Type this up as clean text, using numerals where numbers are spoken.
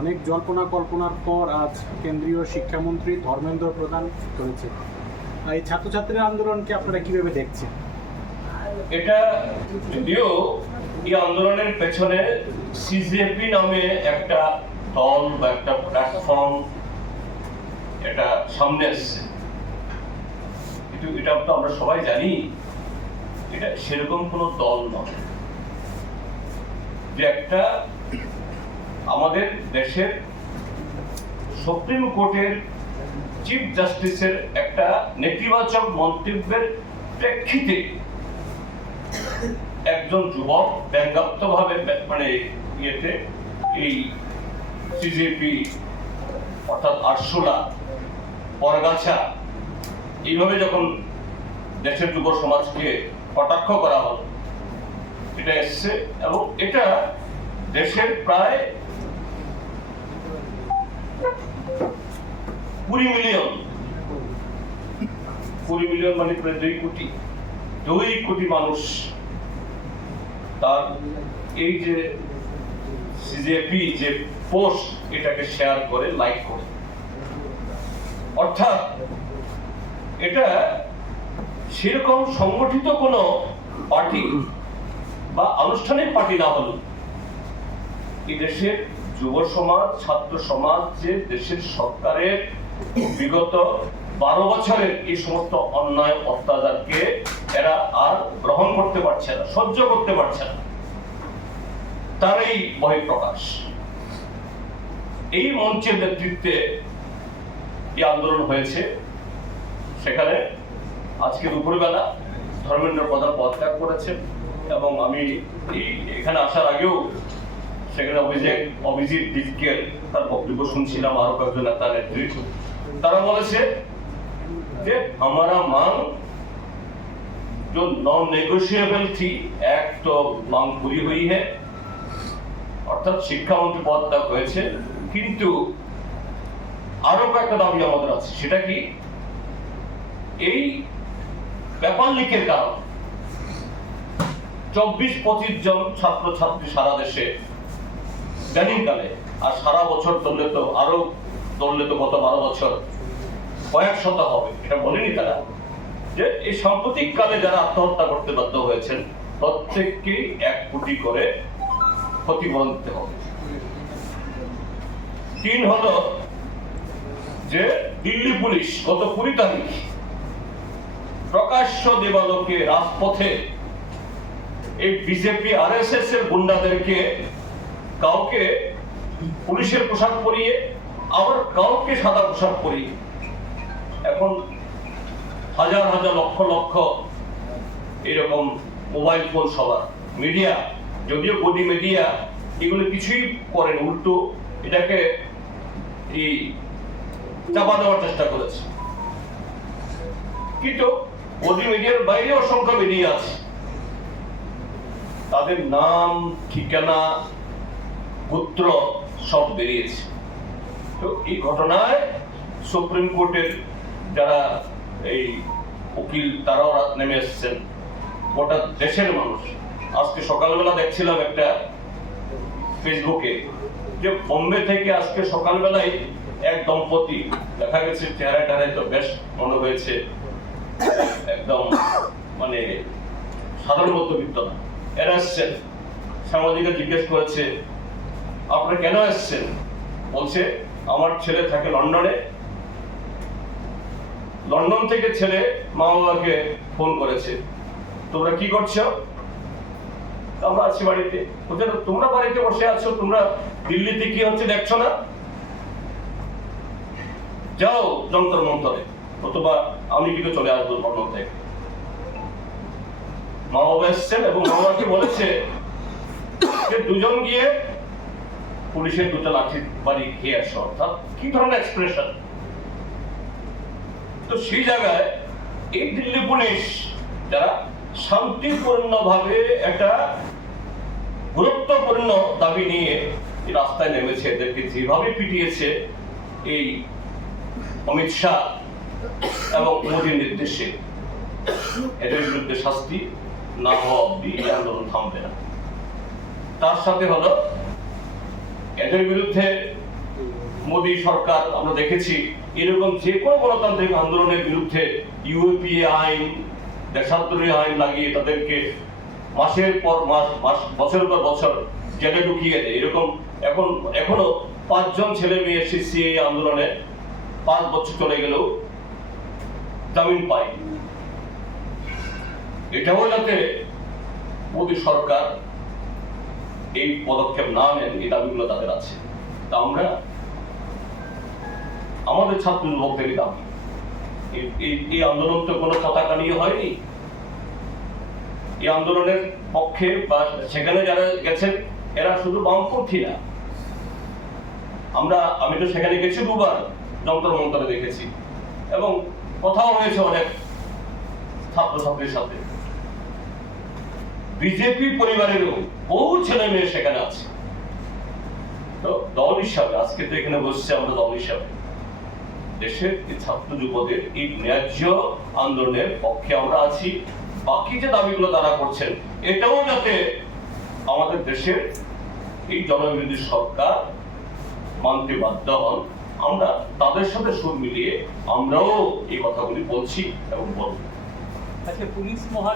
অনেক জল্পনা কল্পনার পর আজ কেন্দ্রীয় শিক্ষামন্ত্রী ধর্মেন্দ্র প্রধান করেছে। এই ছাত্রছাত্রীর আন্দোলনকে আপনারা কিভাবে দেখছেন? এটা যদিও এই আন্দোলনের পেছনে সিজেপি নামে একটা দল বা একটা প্ল্যাটফর্ম এটা সামনে আসছে, কিন্তু এটা তো আমরা সবাই জানি এটা সেরকম কোনো দল নয় যে একটা আমাদের দেশের সুপ্রিম কোর্টের চিফ জাস্টিসের একটা নেতিবাচক মন্তব্যের প্রেক্ষিতে একজন যুবক ব্যঙ্গাত্মকভাবে মানে ইয়েতে এই সিজেপি অর্থাৎ আরশোলা বরগাছা এইভাবে যখন দেশের যুব সমাজকে কটাক্ষ করা হলো, এটা এসছে এবং এটা দেশের প্রায় 20 মিলিয়ন মানে প্রায় 2 কোটি মানুষ তার এই যে সিজেপি যে পোস্ট এটাকে শেয়ার করে, লাইক করে। অর্থাৎ এটা সেরকম সংগঠিত কোনো পার্টি বা আনুষ্ঠানিক পার্টি না হলো এই দেশের যুব সমাজ, ছাত্র সমাজ যে দেশের সরকারের বিগত 12 বছরের এই সমস্ত অন্যায় অত্যাচারকে এরা আর গ্রহণ করতে পারছে না, সহ্য করতে পারছে না, তার এই বহিঃপ্রকাশ। এই মঞ্চের নেতৃত্বে এই আন্দোলন হয়েছে। সেখানে আজকে দুপুরবেলা ধর্মেন্দ্র প্রধান পদত্যাগ করেছেন এবং আমি এখানে আসার আগেও সেখানে অভিজিৎ দীপকের তার বক্তব্য শুনছিলাম, আরো কয়েকজন নেতা নেত্রী, তারা বলেছে যে हमारा मांग जो नॉन नेगोशिएबल थी, एक तो मांग पूरी हुई है, অর্থাৎ শিক্ষামন্ত্রী পদত্যাগ হয়েছে, কিন্তু আরো কয়েকটা দাবি আমাদের আছে। সেটা কি? এই পেপার লিকের কারণে 24-25 জন ছাত্রছাত্রী সারা দেশে ব্যানিংকালে, আর সারা বছর ধরলে তো আরো গত 12 বছর কয়েক শত হবে, এটা বলেনি তারা, যে এই সাম্প্রতিক কালে যারা আত্মহত্যা করতে বাধ্য হয়েছেন প্রত্যেককেই 1 কোটি করে ক্ষতিপূরণ দিতে হবে। 3 হলো যে দিল্লি পুলিশ গত 20 তারিখ প্রকাশ্য দিবালোকে রাজপথে এই বিজেপি আরএসএস এর গুন্ডাদেরকে কাউকে পুলিশের পোশাক পরিয়ে আবার কাউকে সাদা পোশাক পরিয়ে, এখন হাজার হাজার লক্ষ লক্ষ এরকম মোবাইল ফোন সবার, মিডিয়া যদিও গদি মিডিয়া এগুলো কিছুই করেন, উল্টো এটাকে এই চাপা দেওয়ার চেষ্টা করেছে। কিন্তু গদি মিডিয়ার বাইরে অসংখ্য মিডিয়া আছে, তাদের নাম, ঠিকানা, গোত্র সব বেরিয়েছে। তো এই ঘটনায় সুপ্রিম কোর্টের যারা এই উকিল তারাও নেমে এসেছেন, গোটা দেশের মানুষ। আজকে সকালবেলা দেখছিলাম একটা ফেসবুকে যে বোম্বে থেকে আজকে সকালবেলায় এক দম্পতি দেখা গেছে, চেহারাটারে তো বেশ মনে হয়েছে একদম মানে সাধারণ মধ্যবিত্ত না, এরা এসছেন। সাংবাদিকরা জিজ্ঞেস করেছে আপনারা কেন এসছেন? বলছে আমার ছেলে থাকে লন্ডনে, লন্ডন থেকে ছেলে মা বাবাকে ফোন করেছে, তোমরা কি করছো? আমরা আছি বাড়িতে। বলছে তোমরা বাড়িতে বসে আছো, তোমরা দিল্লিতে কি হচ্ছে দেখছো না? যাও যন্তর মন্তরে, অথবা আমি কিন্তু চলে আসবো লন্ডন থেকে। মা বাবা এসছেন এবং মা বাবাকে বলেছে যে দুজন গিয়ে পুলিশের 2টা লাঠি বাড়ি খেয়ে আসো। অর্থাৎ কি ধরনের এক্সপ্রেশন! তো সেই জায়গায় এই দিল্লি পুলিশ যারা শান্তিপূর্ণভাবে একটা গুরুত্বপূর্ণ দাবি নিয়ে রাস্তায় নেমেছে, এদেরকে যেভাবে পিটিয়েছে এই অমিত শাহ এবং মোদীর নির্দেশে, এদের বিরুদ্ধে শাস্তি না হওয়া অব্দি এই আন্দোলন থামবে না। তার সাথে হলো এদের বিরুদ্ধে মোদী সরকার আমরা দেখেছি এরকম যে কোনো গণতান্ত্রিক আন্দোলনের বিরুদ্ধে ইউএপিএ আইন, দেশান্তরী আইন লাগিয়ে তাদেরকে মাসের পর মাস বছরের পর বছর জেলে ঢুকিয়ে দেয়। এরকম এখনো 5 জন ছেলে মেয়ে সিসিএ আন্দোলনে 5 বছর চলে গেলেও জামিন পায়। এটাও যাতে মোদী সরকার এই পদক্ষেপ না নেন, এই দাবিগুলো তাদের আছে। তা আমরা আমাদের ছাত্র যুবকদের দাবি, এই আন্দোলন তো কোনো পতাকা নিয়ে হয়নি। এই আন্দোলনের পক্ষে বা সেখানে যারা গেছেন এরা শুধু বামপন্থী না। আমি তো সেখানে গেছি 2 বার, যন্ত্র মন্ত্রে দেখেছি এবং কথাও হয়েছে অনেক ছাত্রছাত্রীর সাথে। বিজেপি পরিবারেরও বহু ছেলে মেয়ে সেখানে আছে। তো দল হিসাবে আজকে তো এখানে বসছে, আমরা দল হিসাবে দেশের এই ছাত্র যুবদের এই ন্যায্য আন্দোলনের পক্ষে আমরা আছি। বাকি যে দাবিগুলো তারা করছেন এটাও যাতে আমাদের দেশের এই জনবিরোধী সরকার মানতে বাধ্য হন, আমরা তাদের সাথে সুর মিলিয়ে আমরাও এই কথাগুলি বলছি এবং বলব। আচ্ছা, পুলিশ মহা